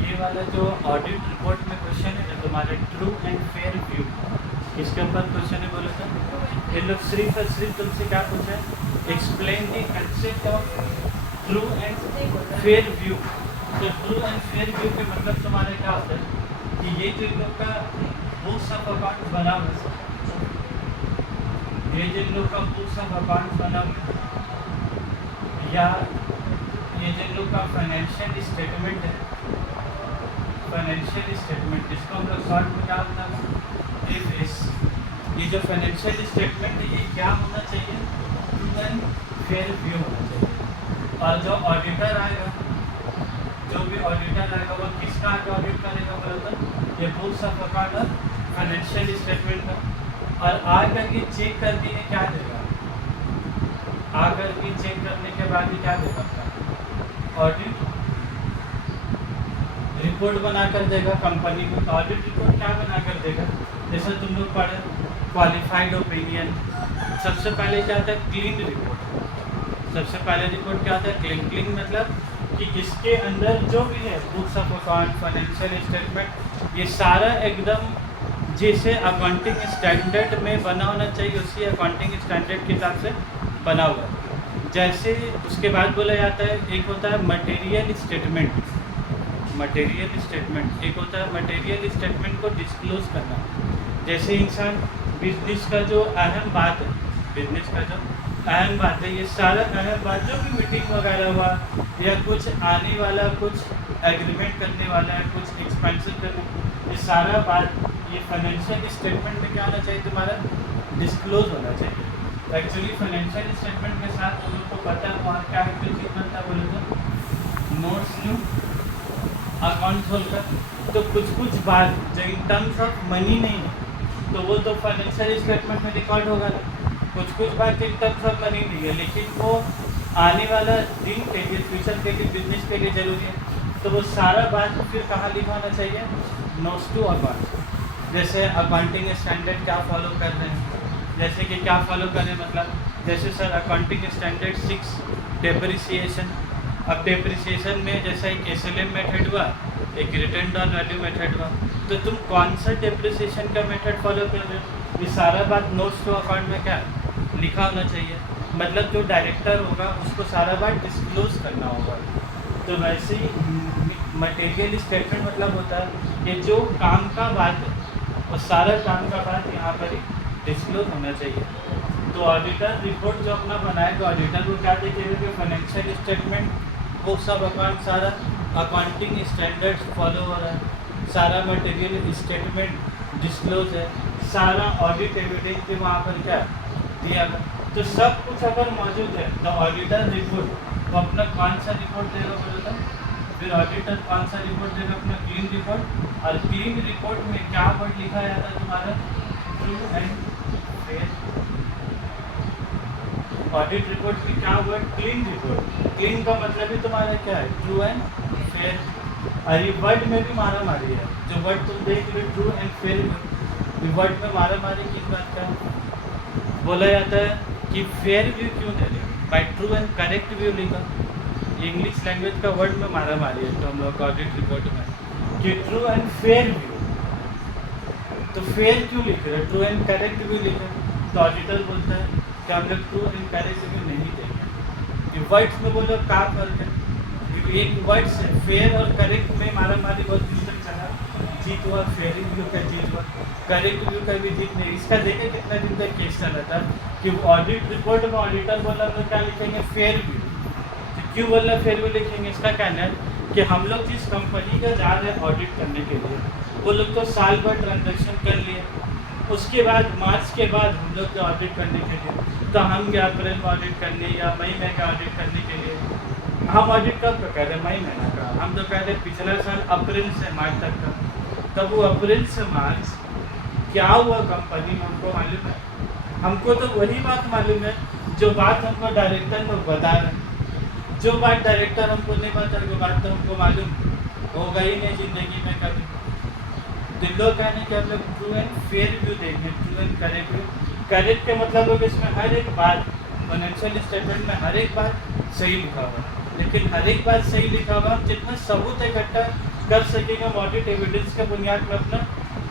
ये वाला जो ऑडिट रिपोर्ट में क्वेश्चन है ना तुम्हारे ट्रू एंड फेयर व्यू, इसके ऊपर क्वेश्चन है बोला था। ये लोग सिर्फ और सिर्फ तुमसे क्या पूछा है, explain the concept of true and fair view. तो ट्रू एंड फेयर व्यू के मतलब तुम्हारे क्या होता है कि ये जो इन लोग का बुक्स ऑफ अकाउंट बना हुआ है, ये जो इन लोग का बुक्स ऑफ अकाउंट बना हुआ है, या ये जो इन लोग का फाइनेंशियल स्टेटमेंट है, फाइनेंशियल स्टेटमेंट इसको हम लोग शॉर्ट में क्या होता है, एफ एस। ये जो फाइनेंशियल स्टेटमेंट है ये क्या होना चाहिए, ट्रू एंड फेयर व्यू होना चाहिए। और जो ऑडिटर आएगा, जो भी ऑडिटर आएगा वो किसका आगे ऑडिट करेगा बोला था, ये बुक्स ऑफ अकाउंट और फाइनेंशियल स्टेटमेंट का। और आकर के चेक करके ये क्या देगा, आकर के चेक करने के बाद ये क्या देगा, ऑडिट रिपोर्ट बनाकर देगा कंपनी को। ऑडिट रिपोर्ट क्या बनाकर देगा, जैसे तुम लोग पढ़े क्वालिफाइड ओपिनियन, सबसे पहले क्या आता है क्लीन रिपोर्ट। सबसे पहले रिपोर्ट क्या आता है क्लीन। क्लीन मतलब कि इसके अंदर जो भी है books of account, financial statement, ये सारा एकदम जैसे अकाउंटिंग स्टैंडर्ड में बना होना चाहिए, उसी अकाउंटिंग स्टैंडर्ड के हिसाब से बना हुआ है। जैसे उसके बाद बोला जाता है एक होता है मटेरियल स्टेटमेंट। मटेरियल स्टेटमेंट एक होता है मटेरियल स्टेटमेंट को डिस्क्लोज करना। जैसे इंसान बिजनेस का जो अहम बात है, बिजनेस का जो अहम बात है, ये सारा अहम बात जो भी मीटिंग वगैरह हुआ या कुछ आने वाला, कुछ एग्रीमेंट करने वाला है, कुछ एक्सपेंशन करना, ये सारा बात ये फाइनेंशियल स्टेटमेंट में क्या होना चाहिए, तुम्हारा डिस्क्लोज होना चाहिए। तो एक्चुअली फाइनेंशियल स्टेटमेंट के साथ हम लोग को पता है वहाँ क्या चीज़ बनता है बोले तो नोट्स न्यू अकाउंट खोलकर। तो कुछ बात जो इन टर्म्स ऑफ मनी नहीं है तो वो तो फाइनेंशियल स्टेटमेंट में रिकॉर्ड होगा ना। कुछ बात इन टर्म्स ऑफ मनी नहीं है लेकिन वो आने वाला दिन के लिए, फ्यूचर के लिए, बिजनेस के लिए जरूरी है। तो वो सारा बात फिर कहाँ लिखा होना चाहिए, नोट्स टू अकाउंट। जैसे अकाउंटिंग स्टैंडर्ड क्या फॉलो कर रहे हैं, जैसे कि क्या फॉलो कर रहे हैं मतलब जैसे सर अकाउंटिंग स्टैंडर्ड 6 डेप्रिसिएशन। अब डेप्रिसिएशन में जैसा एक SLM मेथड हुआ, एक रिटर्न ऑन वैल्यू मेथड हुआ, तो तुम कौन सा डेप्रिसिएशन का मेथड फॉलो कर रहे हो, ये सारा बात नोट्स टू अकाउंट में क्या लिखा होना चाहिए। मतलब जो डायरेक्टर होगा उसको सारा बात डिस्क्लोज करना होगा। तो वैसे ही मटेरियल स्टेटमेंट मतलब होता है कि जो काम का बात है और सारा काम का बात यहाँ पर ही डिस्क्लोज होना चाहिए। तो ऑडिटर रिपोर्ट जो अपना बनाएगा, ऑडिटर को क्या देखेगा कि financial statement, books of account, सारा अकाउंटिंग स्टैंडर्ड्स फॉलो हो रहा है, सारा मटेरियल स्टेटमेंट डिस्क्लोज है, सारा ऑडिट एविडेंस भी वहाँ पर क्या दिया गया। तो सब कुछ अगर मौजूद है तो ऑडिटर रिपोर्ट तो अपना कौन सा रिपोर्ट देगा बोलो तो, फिर ऑडिटर कौन सा रिपोर्ट देगा, अपना क्लीन रिपोर्ट। और क्लीन रिपोर्ट में क्या वर्ड लिखा जाता है तुम्हारा, true and fair. Audit report में क्या वर्ड, क्लीन रिपोर्ट। क्लीन का मतलब ही तुम्हारा क्या है, ट्रू एंड फेयर। और ये वर्ड में भी मारा मारी है, जो वर्ड तुम देख रहे ट्रू एंड फेयर, वर्ड में मारा मारी किस बात का बोला जाता है कि फेयर व्यू क्यों दे रहे हैं, by true and correct view लिखा। इंग्लिश लैंग्वेज का वर्ड में मारा मारी है तो हम लोग ऑडिट रिपोर्ट में कि ट्रू एंड फेयर व्यू। तो फेयर क्यों लिख रहे हैं, ट्रू एंड करेक्ट व्यू लिखा। तो ऑडिटर बोलता है कि हम लोग ट्रू एंड करेक्ट व्यू नहीं देंगे। वर्ड्स में बोलो क्या फर्क है, एक वर्ड्स फेयर और करेक्ट में मारा मारी बहुत दिन तक चला, जीत हुआ, फेयर व्यू का जीत हुआ, करेक्ट व्यू का भी जीत नहीं। इसका देखें कितना दिन तक केस चला था कि ऑडिट रिपोर्ट में ऑडिटर बोला तो क्या लिखेंगे, फेयर व्यू। तो क्यों बोला फेयर व्यू लिखेंगे, इसका कहना है कि हम लोग जिस कंपनी का जा रहे हैं ऑडिट करने के लिए, वो लोग तो साल भर ट्रांजेक्शन कर लिए, उसके बाद मार्च के बाद हम लोग ऑडिट करने के लिए, तो हम क्या अप्रैल में ऑडिट करने या मई में का ऑडिट करने के लिए, हम ऑडिट कब का कह रहे हैं, मई महीना का। हम तो कह रहे हैं पिछला साल अप्रैल से मार्च तक का। तब वो अप्रैल से मार्च क्या हुआ कंपनी में हमको मालूम है। हमको तो वही बात मालूम है जो बात हमको डायरेक्टर लोग बता रहे हैं। जो बात डायरेक्टर हमको नहीं बता रहे वो बात तो हमको मालूम होगा ही नहीं ज़िंदगी में कभी। तो लोग कहने कि हम लोग ट्रू एंड फेयर व्यू देंगे, true and correct view. Correct का मतलब होगा इसमें हर एक बात, फाइनेंशियल स्टेटमेंट में हर एक बात सही लिखा हुआ है। लेकिन हर एक बात सही लिखा हुआ, हम जितना सबूत इकट्ठा कर सकेंगे ऑडिट एविडेंस के बुनियाद में अपना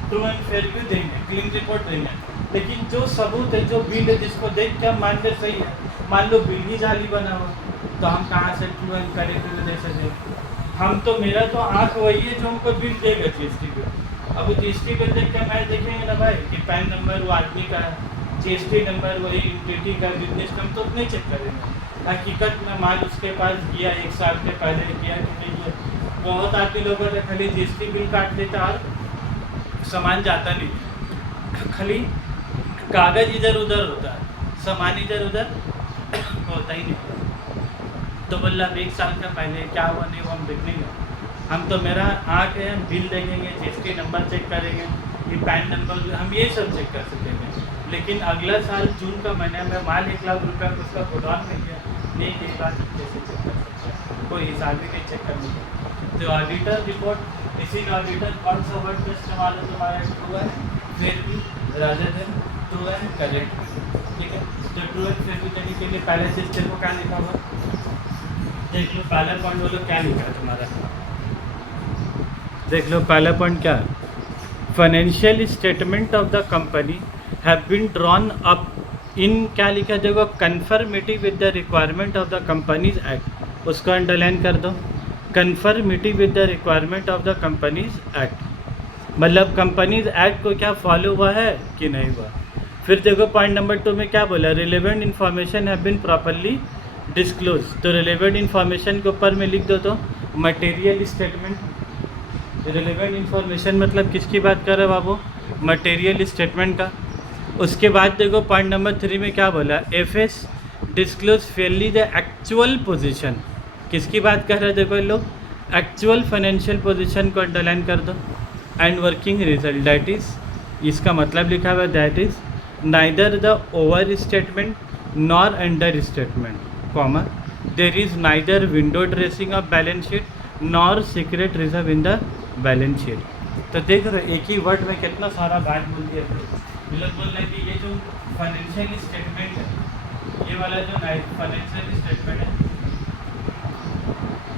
ट्रू एंड फेयर व्यू देंगे, क्लीन रिपोर्ट देंगे। लेकिन जो सबूत है, जो बिल है, जिसको देख के हम मान ले सही है, मान लो बिल ही जाली बना हुआ, तो हम कहाँ से ट्रू एंड करेक्ट व्यू दे सकें? हम तो, मेरा तो आँख वही है जो हमको बिल देगा GST बिल। अब GST बिल देख के मैं देखेंगे ना भाई कि पैन नंबर वो आदमी का है, GST नंबर वही एंटिटी का, बिजनेस का, हम तो उतने चेक करेंगे। हकीकत में माल उसके पास गया 1 साल के पहले किया कि नहीं किया। बहुत आदमी लोगों ने खाली GST बिल काट देता और सामान जाता नहीं, खाली कागज़ इधर उधर होता है, सामान इधर उधर होता ही नहीं। तो मतलब 1 साल का पहले क्या हुआ नहीं वो हम देखने गए। हम तो, मेरा आँख है, हम बिल देखेंगे, GST नंबर चेक करेंगे, ये पैन नंबर, हम ये सब चेक कर सकेंगे। लेकिन अगला साल जून का महीने में माल 1 लाख रुपये का उसका गोदाम में गया, नहीं ये बात कैसे चेक कर सकते हैं? कोई हिसाब भी नहीं चेक करने का। तो ऑडिटर रिपोर्ट, इसी ऑडिटर कौन सा वर्ड का इस्तेमाल है तुम्हारा? True and fair view rather than true and correct, ठीक है। तो ट्रू एंड फेयर व्यू देने के लिए पहले चीज़ देखो क्या लिखा हुआ, देख लो पहला पॉइंट बोलो क्या लिखा है तुम्हारा, देख लो पहला पॉइंट क्या है। Financial statement of the company have been drawn up in, क्या लिखा है देखो, conformity with the requirement of the companies act, उसको अंडरलाइन कर दो। Conformity with the requirement of the companies act मतलब कंपनीज एक्ट को क्या फॉलो हुआ है कि नहीं हुआ। फिर देखो पॉइंट नंबर 2 में क्या बोला, relevant information have been properly disclose. तो रिलेवेंट इन्फॉर्मेशन के ऊपर में लिख दो तो मटेरियल स्टेटमेंट। रिलेवेंट इन्फॉर्मेशन मतलब किसकी बात कर रहे हो बाबू? मटेरियल स्टेटमेंट का। उसके बाद देखो पॉइंट नंबर 3 में क्या बोला, FS disclose Fairlie the actual position. किसकी बात कर रहे हैं देखो ये लोग, एक्चुअल फाइनेंशियल पोजीशन को अंडरलाइन कर दो। And working result, that is, इसका मतलब लिखा हुआ that is neither the over statement nor under statement, comma there is neither window dressing of balance sheet nor secret reserve in the balance sheet. तो देख रहे हो एक ही वर्ड में कितना सारा बात बोल दिया। लोग बोल रहे हैं कि ये जो फाइनेंशियल स्टेटमेंट है, ये वाला जो फाइनेंशियल स्टेटमेंट है,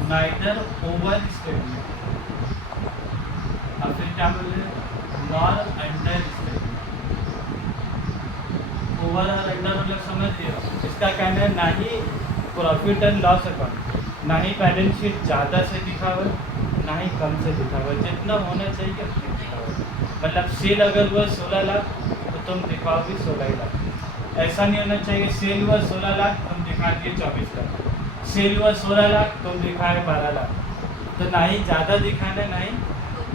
नाइदर ओवर स्टेटमेंट, और फिर क्या बोल रहे हैं, नॉर अंडर स्टेटमेंट। ओवर और अंडर मतलब समझ लियो, इसका कहना है ना ही प्रॉफिट एंड लॉस अकाउंट, ना ही बैलेंस शीट ज़्यादा से दिखा हुआ, ना ही कम से दिखा हुआ, जितना होना चाहिए उतना दिखा हुआ। मतलब सेल अगर हुआ 16 लाख तो तुम दिखाओगे 16 लाख। ऐसा नहीं होना चाहिए सेल हुआ 16 लाख तुम दिखा दिए 24 लाख, सेल हुआ 16 लाख तुम दिखाए 12 लाख। तो ना ही ज़्यादा दिखाना, ना ही,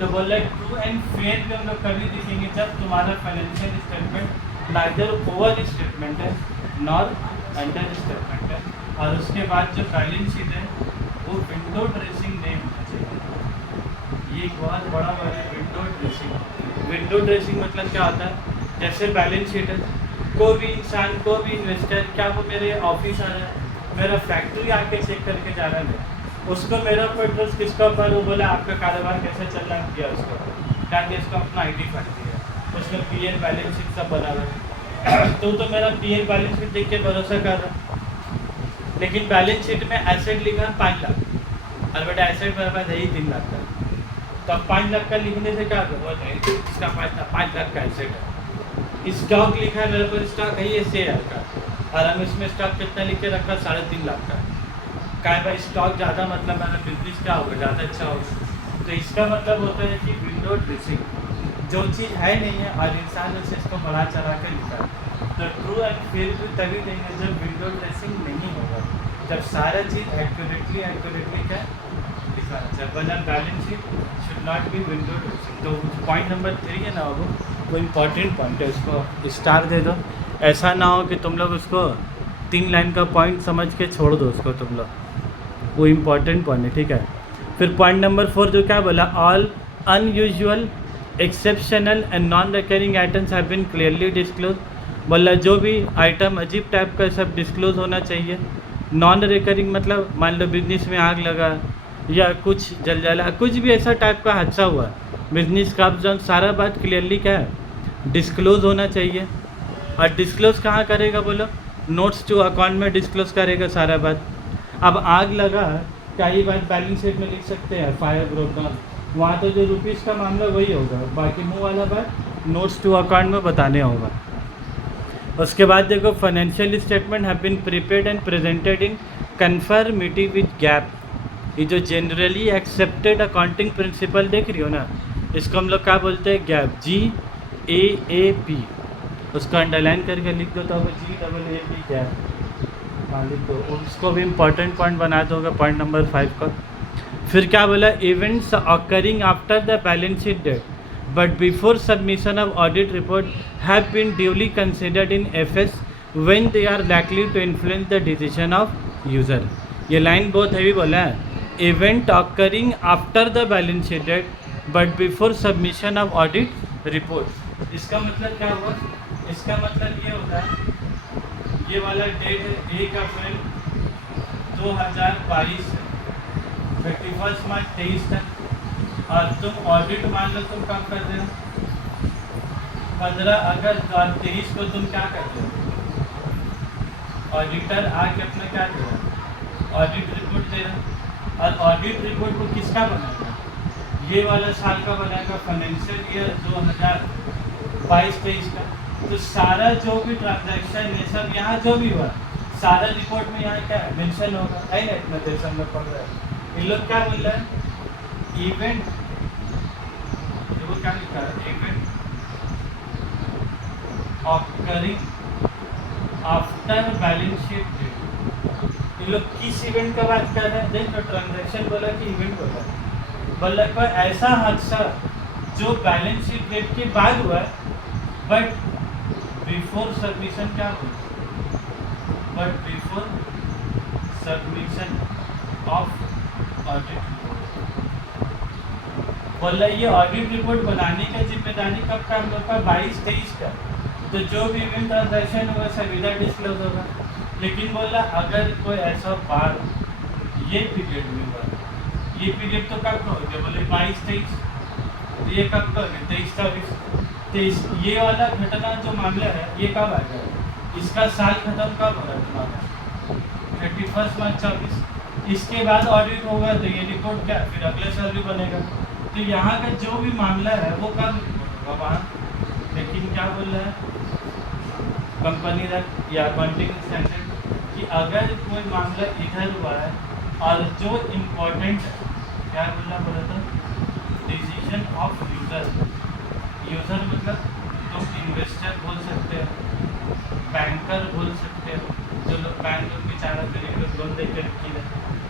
तो बोल रहे ट्रू एंड फेयर भी हम लोग कभी दिखेंगे जब तुम्हारा financial statement neither over statement है नॉर अंडर स्टेटमेंट है। और उसके बाद जो बैलेंस शीट है वो विंडो ड्रेसिंग नहीं होना चाहिए। ये एक बहुत बड़ा वर्ड है, विंडो ड्रेसिंग। विंडो ड्रेसिंग मतलब क्या होता है, जैसे बैलेंस शीट है, कोई भी इंसान, कोई भी इन्वेस्टर, क्या वो मेरे ऑफिस आ रहा है, मेरा फैक्ट्री आके चेक करके जा रहा है, उसको मेरा ऊपर ट्रस्ट किसका ऊपर, वो बोला आपका कारोबार कैसे चल रहा है, किया उसको ताकि इसको अपना ID कार्ड दिया, उसमें PL बैलेंस शीट सब बना हुआ है। तो मेरा PL बैलेंस शीट देख के भरोसा कर रहा है, लेकिन बैलेंस शीट में एसेट लिखा है 5 लाख और बेटा एसेट मेरे पास है ही 3 लाख का। तो अब 5 लाख का लिखने से क्या होगा, इसका 5 लाख का एसेट है। स्टॉक लिखा है मेरे पास, स्टॉक है ये शेयर का, और हम इसमें स्टॉक कितना लिख के रखा, 3.5 लाख का। क्या भाई स्टॉक ज़्यादा मतलब मेरा बिजनेस क्या होगा, ज़्यादा अच्छा होगा। तो इसका मतलब होता है कि विंडो ड्रेसिंग, जो चीज़ है नहीं है और इंसान उसे इसको बढ़ा चढ़ा कर लिखा है। तो ट्रू एंड फेयर भी तभी देंगे जब विंडो ड्रेसिंग नहीं होगा, जब सारा चीज़ एक्यूरेटली क्या लिखा है। जब बना balance sheet should not be window dressing. तो पॉइंट नंबर 3 है ना वो इम्पॉर्टेंट पॉइंट है, उसको स्टार दे दो। ऐसा ना हो कि तुम लोग उसको 3 लाइन का पॉइंट समझ के छोड़ दो उसको तुम लोग, वो इम्पॉर्टेंट पॉइंट है, ठीक है। फिर पॉइंट नंबर 4 जो क्या बोला, all unusual exceptional and non recurring items have been clearly disclose. बोला जो भी आइटम अजीब टाइप का सब डिस्क्लोज होना चाहिए। नॉन रिकरिंग मतलब मान लो बिजनेस में आग लगा या कुछ जलजला, कुछ भी ऐसा टाइप का हादसा हुआ बिजनेस का, अब सारा बात क्लियरली क्या है डिस्क्लोज होना चाहिए। और डिस्क्लोज कहाँ करेगा बोलो, नोट्स टू अकाउंट में डिस्क्लोज करेगा सारा बात। अब आग लगा, क्या ये बात बैलेंस शीट में लिख सकते हैं फायर ब्रोक डाउन? वहाँ तो जो रुपीज़ का मामला वही होगा, बाकी मुँह वाला बात नोट्स टू अकाउंट में बताने होगा। उसके बाद देखो financial statement have been prepared and presented in conformity with GAAP. ये जो जनरली एक्सेप्टेड अकाउंटिंग प्रिंसिपल देख रही हो ना, इसको हम लोग क्या बोलते हैं? Gap, GAAP। उसको अंडरलाइन करके लिख दो तो अब GAAP गैप मान लिख दो। उसको भी इम्पॉर्टेंट पॉइंट बना दोगे, पॉइंट नंबर 5 का। फिर क्या बोला? Events occurring after the balance sheet date but before submission of audit report have been duly considered in FS when they are likely to influence the decision of user। ये line बहुत heavy बोला है, event occurring after the balance sheet date but before submission of audit report. इसका मतलब क्या हुआ? इसका मतलब ये होता है, ये वाला डेट है 1 अप्रैल 2022 से 31 मार्च 23 तक, और तुम ऑडिट मान लो तुम कब कर रहे हो? 15 अगस्त 2023 को तुम क्या कर रहे हो? ऑडिटर आके अपना क्या दे रहा है? ऑडिट रिपोर्ट दे रहा है। और ऑडिट रिपोर्ट को किसका बनाएगा? ये वाला साल का बनाएगा, फाइनेंशियल ईयर 2022-23 का। तो सारा जो भी ट्रांजैक्शन ये सब यहाँ जो भी हुआ, सारा रिपोर्ट में यहाँ क्या है? मेंशन होगा, है ना? इतना देश में पढ़ रहा है। इन लोग क्या बोल रहे हैं? इवेंट, देखो क्या लिखा है? Event occurring after balance sheet date. ये लोग किस इवेंट का बात कर रहे हैं? देखो ट्रांजैक्शन बोला कि इवेंट बोला, बोला कोई ऐसा हादसा जो बैलेंस शीट डेट के बाद हुआ है बट बिफोर सबमिशन, क्या बोला? But before submission of audit. बोला ये ऑडिट रिपोर्ट बनाने का जिम्मेदारी कब का? हम लोग का 22-23 का। तो जो भी इवेंट ट्रांजैक्शन होगा सब इधर डिस्क्लोज होगा। लेकिन बोला अगर कोई ऐसा बात ये पीरियड में हुआ, ये पीरियड तो कब का हो गया? बोले 22-23, तो ये कब का हो गया? 23-24। तो ये वाला घटना जो मामला है ये कब आ गया? इसका साल खत्म कब हो रहा है तुम्हारा? 31 मार्च 24। इसके बाद ऑडिट होगा तो ये रिपोर्ट क्या फिर अगले साल भी बनेगा। तो यहाँ का जो भी मामला है वो कब रिपोर्ट होगा वहाँ। लेकिन क्या बोल रहा है कंपनी रख या अकाउंटिंग स्टैंडर्ड कि अगर कोई मामला इधर हुआ है और जो इम्पोर्टेंट है, क्या बोला था? Decision of user. यूज़र मतलब तुम इन्वेस्टर बोल सकते हो, बैंकर बोल सकते हो, जो लोग बैंक लोग बेचारा गरीब लोग लोन देकर की है।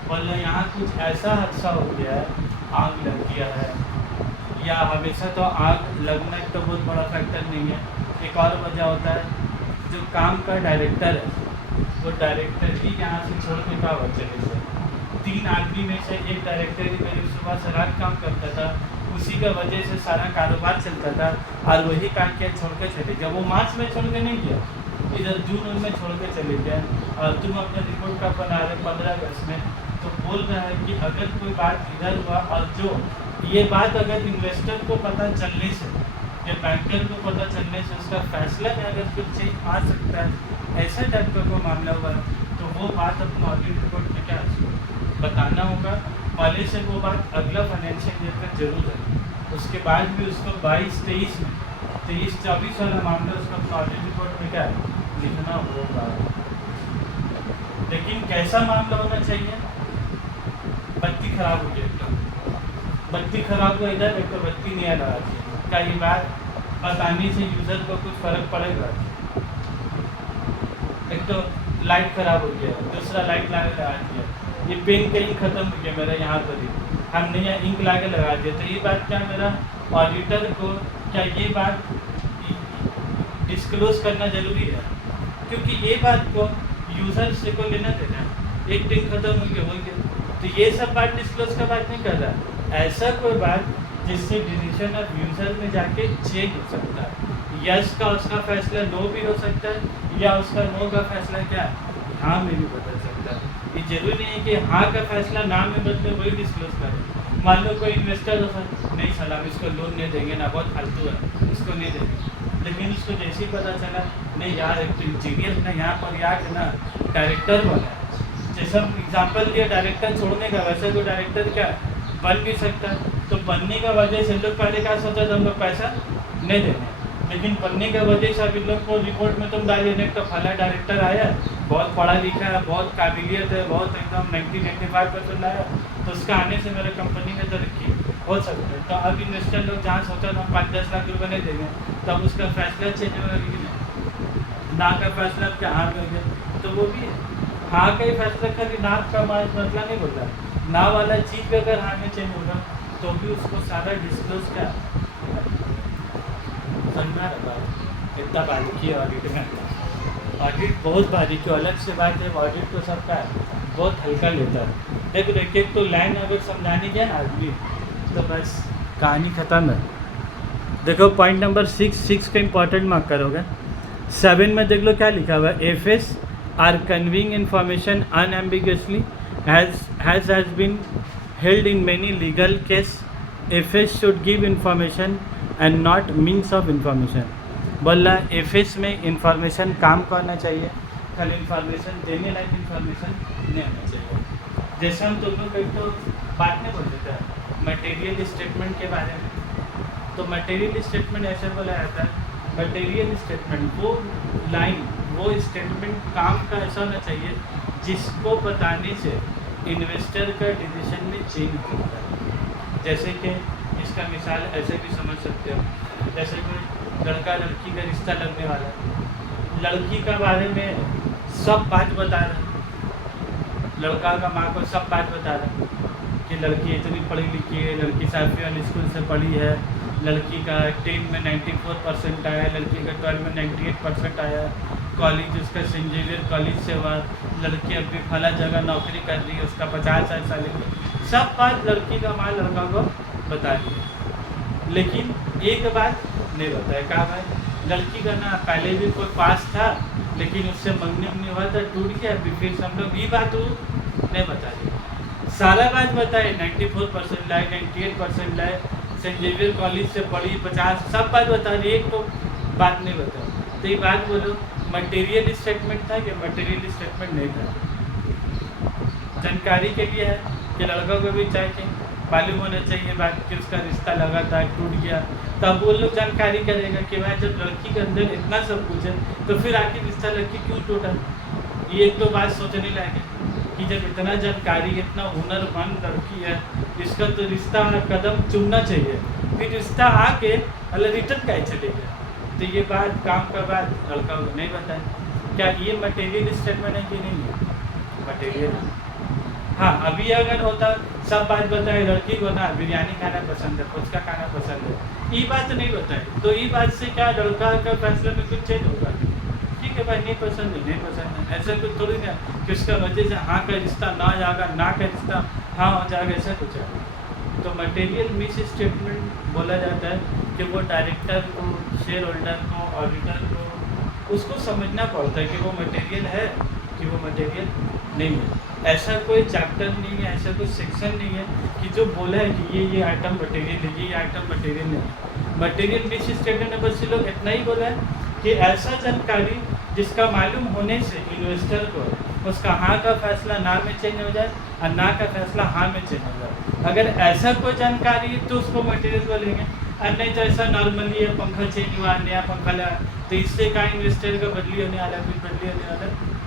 बोलो यहाँ कुछ ऐसा हादसा हो गया है, आग लग गया है, या हमेशा तो आग लगना एक तो बहुत बड़ा फैक्टर नहीं है। एक और वजह होता है जो काम का डायरेक्टर है वो डायरेक्टर ही यहाँ से छोड़ के क्या हुआ चले गए। 3 आदमी में से एक डायरेक्टर ही करीब सुबह से रात काम करता था, उसी का वजह से सारा कारोबार चलता था, और वही काम किया छोड़ के चले गया। वो मार्च में छोड़ के नहीं गया, इधर जून में छोड़ के चले गए। और तुम अपने रिपोर्ट का बना रहे 15 अगस्त में, तो बोल रहा है कि अगर कोई बात इधर हुआ और जो ये बात अगर इन्वेस्टर को पता चलने से या बैंकर को पता चलने से उसका फैसला में अगर कुछ चीज़ आ सकता है, ऐसा टाइप का कोई मामला हुआ है, तो वो बात अपने ऑडिट रिपोर्ट में क्या बताना होगा। पहले से वो बात अगला फाइनेंशियल ईयर तक जरूर है, उसके बाद भी उसको 22-23 में 23-24 वाला मामला उसको अपना ऑडिट रिपोर्ट में क्या लिखना होगा। लेकिन कैसा मामला होना चाहिए? बत्ती खराब हो गई, एक तो बत्ती खराब हुआ इधर, एक तो बत्ती नहीं लगा चाहिए। क्या ये बात बताने से यूज़र को कुछ फ़र्क पड़ेगा? एक तो लाइट ख़राब हो गया, दूसरा लाइट लगा दिया, ये पेन कहीं ख़त्म हो गया मेरा यहाँ पर ही, हमने यहाँ इंक ला के लगा दिया। तो ये बात क्या मेरा ऑडिटर को क्या ये बात डिस्क्लोज करना ज़रूरी है? क्योंकि ये बात को यूज़र से को लेना देना, एक दिन ख़त्म हो गया, तो ये सब बात डिस्क्लोज का बात नहीं कर रहा। ऐसा कोई बात जिससे डिसीजन ऑफ यूज़र में जाके चेंज हो सकता है, यस का उसका फैसला नो भी हो सकता है, या उसका नो का फैसला क्या हाँ में भी बदल सकता है। ये जरूरी नहीं है कि हाँ का फैसला ना में बदले वही डिस्क्लोज करें। मान लो कोई इन्वेस्टर नहीं सलाम इसको लोन नहीं देंगे ना, बहुत फालतू है, इसको नहीं देंगे, लेकिन उसको जैसे ही पता चला नहीं यार एक तो इंजीनियर ने यहाँ पर या ना डायरेक्टर बना, जैसे हम एग्जाम्पल दिया डायरेक्टर छोड़ने का, वैसे तो डायरेक्टर क्या बन भी सकता है। तो बनने का वजह से लोग पहले क्या सोचा था, हम लोग पैसा नहीं देंगे, लेकिन बनने का वजह से अभी लोग को रिपोर्ट में तुम डाल देने का फला डायरेक्टर आया, बहुत पढ़ा लिखा है, बहुत काबिलियत है, बहुत एकदम 90-95% आया, तो उसका आने से मेरे कंपनी में तरक्की हो सकता है। तो अब इन्वेस्टर लोग जहाँ सोचा था 5-10 लाख रुपये नहीं देंगे, तो अब उसका फैसला चेंज होगा कि ना का फैसला अब क्या हाँ कर गया, तो वो भी है हाँ का ही फैसला कर, ना का मतलब नहीं बोल रहा, ना वाला चीज़ भी अगर हाँ में चेंज होगा तो भी उसको सारा डिस्क्लोज क्या समझा रहा है। इतना बारीकी है ऑडिट में, ऑडिट बहुत बारीकी, अलग से बात है, ऑडिट तो सबका है, बहुत हल्का लेता है। देखो देखिए, तो लाइन अगर समझाने गया ना आदमी तो बस कहानी ख़त्म है। देखो पॉइंट नंबर 6 का इंपॉर्टेंट मार्क करोगे। 7 में देख लो क्या लिखा हुआ है, FS are conveying information unambiguously has been held in many legal case. FS should give information and not means of information. बोला एफएस में इंफॉर्मेशन काम करना चाहिए, खाली इंफॉर्मेशन देने लायक इंफॉर्मेशन नहीं आना चाहिए। जैसे हम तुम लोग एक तो बात नहीं बोल देते हैं मटेरियल स्टेटमेंट के बारे में, तो मटेरियल स्टेटमेंट ऐसे बोला जाता है, मटेरियल स्टेटमेंट वो लाइन वो स्टेटमेंट काम का ऐसा होना चाहिए जिसको बताने से इन्वेस्टर का डिसीजन में चेंज होता है। जैसे कि इसका मिसाल ऐसे भी समझ सकते हो, जैसे कोई लड़का लड़की का रिश्ता लगने वाला है, लड़की का बारे में सब बात बता रहा है, लड़का का माँ को सब बात बता रहा है कि लड़की इतनी पढ़ी लिखी है, लड़की साफी वाली स्कूल से पढ़ी है, लड़की का 10 में 94% आया, लड़की का 12 में 98% आया, कॉलेज उसका सेंट जेवियर कॉलेज से हुआ, लड़की अभी फला जगह नौकरी कर रही है, उसका 50 साल की सब बात लड़की का माँ लड़का को बता रही है। लेकिन एक बात नहीं बताया, कहा भाई लड़की का ना पहले भी कोई पास था, लेकिन उससे मंगनी हुआ था, टूट गया, अभी फिर हम लोग ये बात नहीं बता रही। सारा बात बताए, 94% लाए, 98% लाए, सेंट जेवियर कॉलेज से पढ़ी, 50 सब बात बता रही, एक तो बात नहीं बता। तो ये बात बोलो मटेरियल स्टेटमेंट था कि मटेरियल स्टेटमेंट नहीं था। जानकारी के लिए है कि लड़का को भी चाहिए मालूम होना चाहिए बात कि उसका रिश्ता लगा था, टूट गया, तब वो लोग जानकारी करेगा कि भाई जब लड़की के अंदर इतना सब कुछ है तो फिर आखिर रिश्ता लड़की क्यों टूटा। ये एक तो बात सोचने लायक है कि जब इतना जानकारी, इतना हुनरमंद लड़की है, इसका तो रिश्ता कदम चुनना चाहिए, फिर रिश्ता आके अल्लाह रिटर्न का ही चले गया। तो ये बात काम का बात लड़का को नहीं बताए। क्या ये मटेरियल स्टेटमेंट है कि नहीं है? मटेरियल हाँ, अभी अगर होता सब बात बताए, लड़की को ना बिरयानी खाना पसंद है, फुचका खाना पसंद है, ये बात नहीं बताए, तो ये बात से क्या लड़का का फैसला में कुछ चेंज होगा? ठीक है भाई, नहीं पसंद है, नहीं पसंद है, ऐसा कुछ थोड़ी ना कि उसका वजह से हाँ का रिश्ता ना जाएगा, ना का रिश्ता हाँ हो जाएगा, ऐसा कुछ है। तो मटेरियल मिस स्टेटमेंट बोला जाता है कि वो डायरेक्टर को, शेयर होल्डर को, ऑडिटर को उसको समझना पड़ता है कि वो मटेरियल है कि वो मटेरियल नहीं है। ऐसा कोई चैप्टर नहीं है, ऐसा कोई सेक्शन नहीं है कि जो बोला है कि ये आइटम मटेरियल है, ये आइटम मटेरियल नहीं है। मटेरियल मिस स्टेटमेंट में बस लोग इतना ही बोला है कि ऐसा जानकारी जिसका मालूम होने से इन्वेस्टर को उसका हाँ का फैसला ना में चेंज हो जाए और ना का फैसला हाँ में चेंज हो जाए। अगर ऐसा कोई जानकारी है तो उसको मटेरियल बोलेंगे, और नहीं तो ऐसा नॉर्मली है पंखा चेंज हुआ, नया पंखा लगा, तो इससे क्या इन्वेस्टर का बदली होने वाला, फिर बदली होने वाला।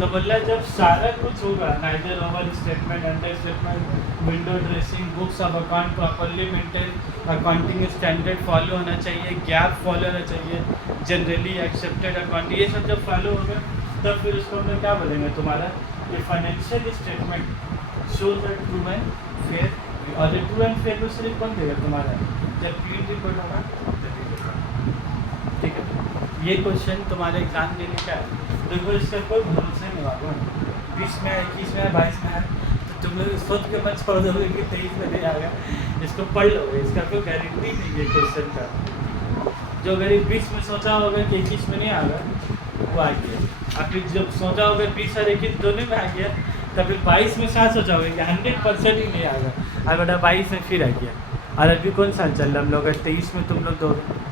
तो बोला जब सारा कुछ होगा, neither over statement, under statement, window dressing, books of account properly maintain, accounting standard follow होना चाहिए, गैप फॉलो होना चाहिए, जनरली एक्सेप्टेड अकाउंट, ये सब जब फॉलो होगा तब फिर उसको हम लोग क्या बोलेंगे, तुम्हारा ये financial statement show the true and fair. और जो ट्रू एंड फेयर को सिर्फ कौन देगा? तुम्हारा जब क्लीन रिपोर्ट होगा तभी देगा। ठीक है, ये क्वेश्चन तुम्हारे एग्जाम देने का है। देखो इसका कोई भरोसा नहीं होगा, 20 में 21 में 22 में है, तो तुम लोग सोच के मत पढ़ दोगे कि 23 में नहीं आएगा, इसको पढ़ लोगे, इसका कोई गारंटी नहीं है क्वेश्चन का। जो अगर 20 में सोचा होगा कि 21 में नहीं आएगा वो आ गया, और फिर जब सोचा होगा 20 और 21 दोनों में आ गया, तब फिर 22 में साथ सोचा होगा कि 100% ही नहीं आएगा, और बेटा 22 में फिर आ गया। और अभी कौन साल चल रहा हम लोग? 23 में तुम लोग दोगे